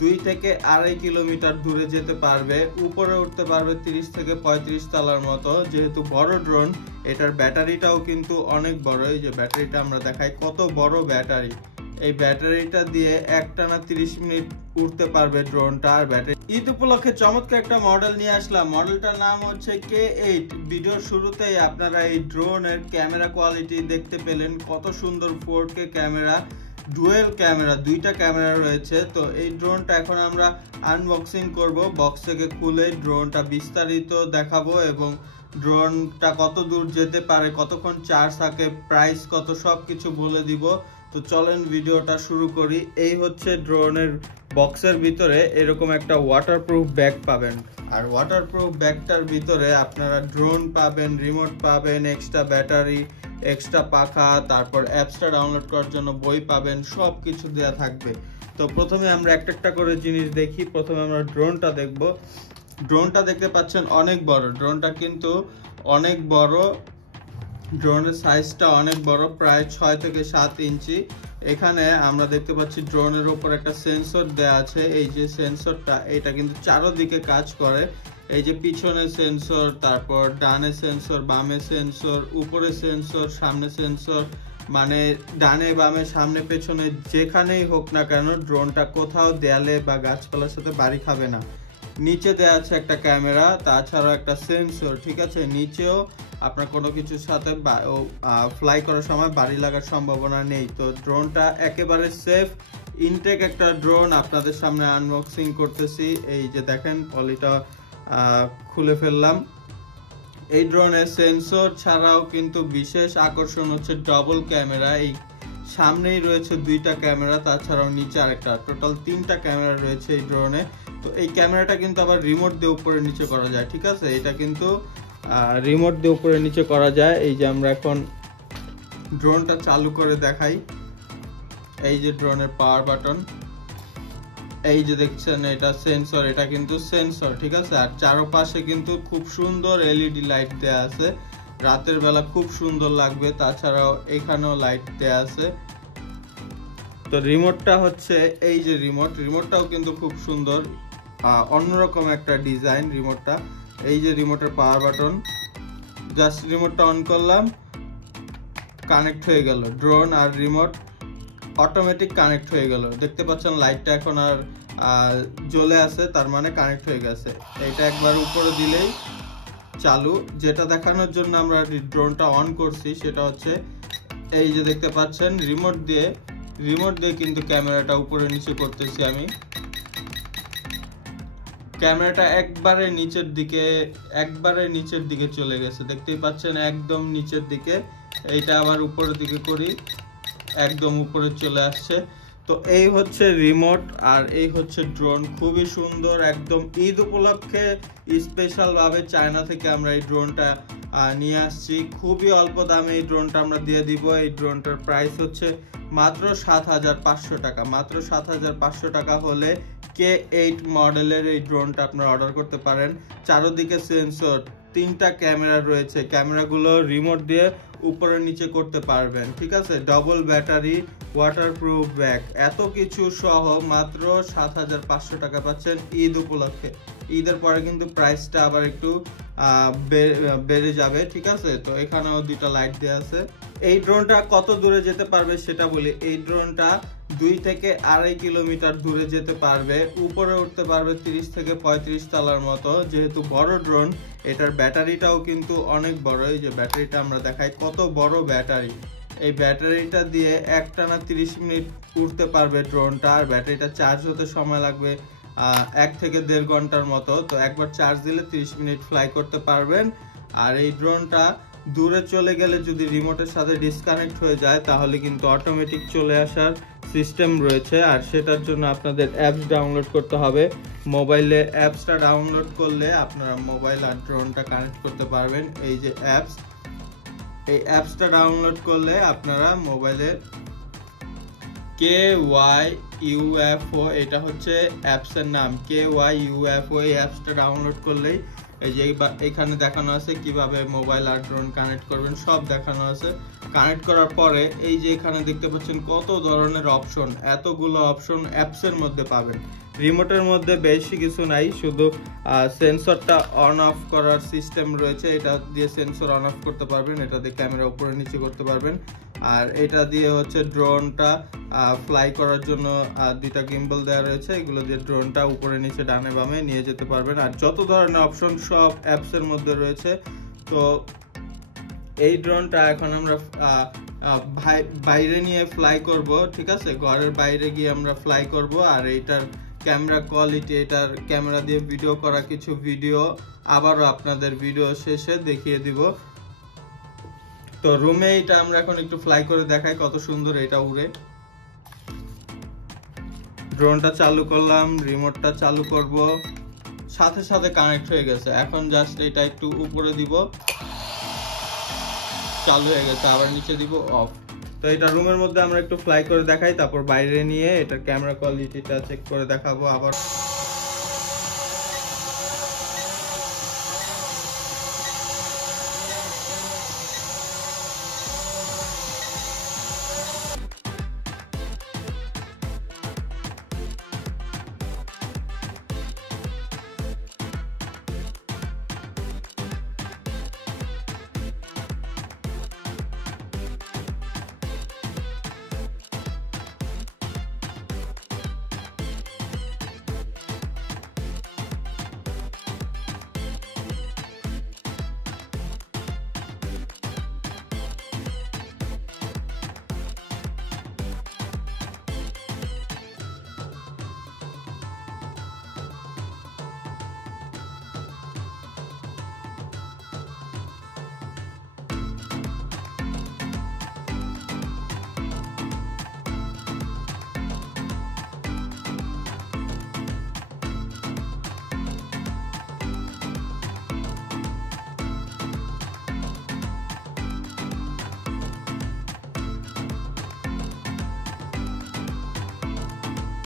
2 থেকে 2.5 কিলোমিটার দূরে যেতে পারবে, উপরে উঠতে পারবে 30 থেকে 35 তলার মতো। যেহেতু বড় ড্রোন, এটার ব্যাটারিটাও কিন্তু অনেক বড়। এই যে ব্যাটারিটা আমরা দেখাই, কত বড় ব্যাটারি। এই ব্যাটারিটা দিয়ে একটানা 30 মিনিট উঠতে পারবে ড্রোনটা। আর ব্যাটারি ঈদ উপলক্ষে চমৎকার একটা মডেল নিয়ে আসলাম। মডেলটার নাম হচ্ছে K8। ভিডিওর শুরুতেই আপনারা এই ড্রোনের ক্যামেরা কোয়ালিটি দেখতে পেলেন, কত সুন্দর 4K ক্যামেরা, ডুয়েল ক্যামেরা, দুইটা ক্যামেরা রয়েছে। তো এই ড্রোনটা এখন আমরা আনবক্সিং করব, বক্স থেকে খুলে ড্রোনটা বিস্তারিত দেখাবো এবং ড্রোনটা কত দূর যেতে পারে, কতক্ষণ চার্জ থাকে, প্রাইস কত, সব কিছু বলে দিব। তো চলেন ভিডিওটা শুরু করি। এই হচ্ছে ড্রোনের বক্সের ভিতরে এরকম একটা ওয়াটারপ্রুফ ব্যাগ পাবেন। আর ওয়াটারপ্রুফ ব্যাগটার ভিতরে আপনারা ড্রোন পাবেন, রিমোট পাবেন, এক্সট্রা ব্যাটারি, এক্সট্রা পাখা, তারপর অ্যাপসটা ডাউনলোড করার জন্য বই পাবেন, সব কিছু দেওয়া থাকবে। তো প্রথমে আমরা একটা একটা করে জিনিস দেখি। প্রথমে আমরা ড্রোনটা দেখব। ড্রোনটা দেখতে পাচ্ছেন অনেক বড়, ড্রোনটা কিন্তু অনেক বড়, ড্রোনের সাইজটা অনেক বড়, প্রায় 6 থেকে 7 ইঞ্চি। এখানে আমরা দেখতে পাচ্ছি ড্রোনের উপর একটা সেন্সর দেওয়া আছে। এই যে সেন্সরটা, এটা কিন্তু চারদিকে কাজ করে। এই যে পিছনে সেন্সর, তারপর ডানে সেন্সর, বামে সেন্সর, উপরে সেন্সর, সামনে সেন্সর, মানে ডানে বামে সামনে পেছনে যেখানেই হোক না কেন ড্রোনটা কোথাও দেয়ালে বা গাছপালার সাথে বাড়ি খাবে না। নিচে দেওয়া আছে একটা ক্যামেরা, তাছাড়াও একটা সেন্সর, ঠিক আছে। নিচেও আপনার কোনো কিছুর সাথে ফ্লাই করার সময় বাড়ি লাগার সম্ভাবনা নেই। তো ড্রোনটা একেবারে সেফ ইনটেক একটা ড্রোন আপনাদের সামনে আনবক্সিং করতেছি। এই যে দেখেন, পলিটা খুলে ফেললাম। এই ড্রোনের সেন্সর ছাড়াও কিন্তু বিশেষ আকর্ষণ হচ্ছে ডবল ক্যামেরা। এই সামনেই রয়েছে দুইটা ক্যামেরা, তাছাড়াও নিচে আরেকটা, টোটাল 3টা ক্যামেরা রয়েছে এই ড্রোনে। তো এই ক্যামেরাটা কিন্তু আবার রিমোট দিয়ে উপরে নিচে করা যায়, ঠিক আছে। এটা কিন্তু রিমোট দিয়ে উপরে নিচে করা যায়। এই যে আমরা এখন ড্রোনটা চালু করে দেখাই। এই যে ড্রোনের পাওয়ার বাটন, এই যে দেখছেন এটা সেন্সর, এটা কিন্তু সেন্সর, ঠিক আছে। আর চারপাশে কিন্তু খুব সুন্দর এলইডি লাইট দেয়া আছে, রাতের বেলা খুব সুন্দর লাগবে। তাছাড়াও এখানেও লাইট দেয়া আছে। তো রিমোটটা হচ্ছে এই যে রিমোটটাও কিন্তু খুব সুন্দর, অন্যরকম একটা ডিজাইন রিমোটটা। এই যে রিমোটের পাওয়ার বাটন, জাস্ট রিমোটটা অন করলাম, কানেক্ট হয়ে গেল। ড্রোন আর রিমোট অটোমেটিক কানেক্ট হয়ে গেল। দেখতে পাচ্ছেন লাইটটা এখন আর জ্বলে আছে, তার মানে কানেক্ট হয়ে গেছে। এটা একবার উপরে দিলেই চালু। যেটা দেখানোর জন্য আমরা ড্রোনটা অন করছি সেটা হচ্ছে এই যে দেখতে পাচ্ছেন রিমোট দিয়ে কিন্তু ক্যামেরাটা উপরে নিচে করতেছি আমি। ক্যামেরাটা একবারে নিচের দিকে চলে গেছে, দেখতেই পাচ্ছেন একদম নিচের দিকে। এইটা আবার উপরের দিকে করি, একদম উপরে চলে আসছে। তো এই হচ্ছে রিমোট আর এই হচ্ছে ড্রোন, খুবই সুন্দর। একদম ঈদ উপলক্ষে স্পেশাল ভাবে চায়না থেকে আমরা এই ড্রোনটা নিয়ে আসছি। খুবই অল্প দামে এই ড্রোনটা আমরা দিয়ে দিব। এই ড্রোনটার প্রাইস হচ্ছে মাত্র 7,500 টাকা। মাত্র 7,500 টাকা হলে K8 মডেলের এই ড্রোনটা আপনারা অর্ডার করতে পারেন। চারদিকে সেন্সর, 3টা ক্যামেরা রয়েছে, ক্যামেরাগুলো রিমোট দিয়ে উপরে নিচে করতে পারবেন, ঠিক আছে। ডবল ব্যাটারি, ওয়াটারপ্রুফ ব্যাগ, এত কিছু সহ মাত্র 7,500 টাকা পাচ্ছেন ঈদ উপলক্ষে। ঈদের পরে কিন্তু প্রাইসটা আবার একটু বেড়ে যাবে, ঠিক আছে। তো এখানেও 2টা লাইট দেওয়া আছে। এই ড্রোনটা কত দূরে যেতে পারবে সেটা বলি। এই ড্রোনটা 2 থেকে 2.5 কিলোমিটার দূরে যেতে পারবে, উপরে উঠতে পারবে 30 থেকে 35 তলার মতো। যেহেতু বড় ড্রোন, এটার ব্যাটারিটাও কিন্তু অনেক বড়। এই যে ব্যাটারিটা আমরা দেখাই, কত বড় ব্যাটারি। এই ব্যাটারিটা দিয়ে একটানা 30 মিনিট উঠতে পারবে ড্রোনটা। আর ব্যাটারিটা চার্জ হতে সময় লাগবে 1 থেকে 1.5 ঘন্টার মতো। তো একবার চার্জ দিলে 30 মিনিট ফ্লাই করতে পারবেন। আর এই ড্রোনটা দূরে চলে গেলে যদি রিমোটের সাথে ডিসকানেক্ট হয়ে যায় তাহলে কিন্তু অটোমেটিক চলে আসার সিস্টেম রয়েছে। আর সেটার জন্য আপনাদের অ্যাপস ডাউনলোড করতে হবে। মোবাইলে অ্যাপসটা ডাউনলোড করলে আপনারা মোবাইল আর ড্রোনটা কানেক্ট করতে পারবেন। এই যে অ্যাপস, এই অ্যাপসটা ডাউনলোড করলে আপনারা মোবাইলে KYUFO, এটা হচ্ছে অ্যাপসের নাম, KYUFO। এই অ্যাপসটা ডাউনলোড করলেই এই যে এখানে দেখানো আছে কিভাবে মোবাইল আর ড্রোন কানেক্ট করবেন, সব দেখানো আছে। কানেক্ট করার পরে এই যে এখানে দেখতে পাচ্ছেন কত ধরনের অপশন, এতগুলো অপশন অ্যাপসের মধ্যে পাবেন। রিমোটের মধ্যে বেশি কিছু নাই, শুধু সেন্সরটা অন অফ করার সিস্টেম রয়েছে, এটা দিয়ে সেন্সর অন অফ করতে পারবেন, এটা দিয়ে ক্যামেরা উপরে নিচে করতে পারবেন। আর এটা দিয়ে হচ্ছে ড্রোনটা ফ্লাই করার জন্য দুইটা গিম্বল দেওয়া রয়েছে, এগুলো দিয়ে ড্রোনটা উপরে নিচে ডানে বামে নিয়ে যেতে পারবেন। আর যত ধরনের অপশন সব অ্যাপসের মধ্যে রয়েছে। তো এই ড্রোনটা এখন আমরা বাইরে নিয়ে ফ্লাই করব, ঠিক আছে, ঘরের বাইরে গিয়ে আমরা ফ্লাই করব। আর এইটার ক্যামেরা কোয়ালিটি, এটার ক্যামেরা দিয়ে ভিডিও করা কিছু ভিডিও আবারও আপনাদের ভিডিও শেষে দেখিয়ে দিব। তো রুমে এটা আমরা এখন একটু ফ্লাই করে দেখাই কত সুন্দর এটা উড়ে। ড্রোনটা চালু করলাম, রিমোটটা চালু করব, সাথে সাথে কানেক্ট হয়ে গেছে। এখন জাস্ট এটা একটু উপরে দিব, চালু হয়ে গেছে, আবার নিচে দিব, অফ। তো এটা রুমের মধ্যে আমরা একটু ফ্লাই করে দেখাই, তারপর বাইরে নিয়ে এটার ক্যামেরা কোয়ালিটিটা চেক করে দেখাবো আবার।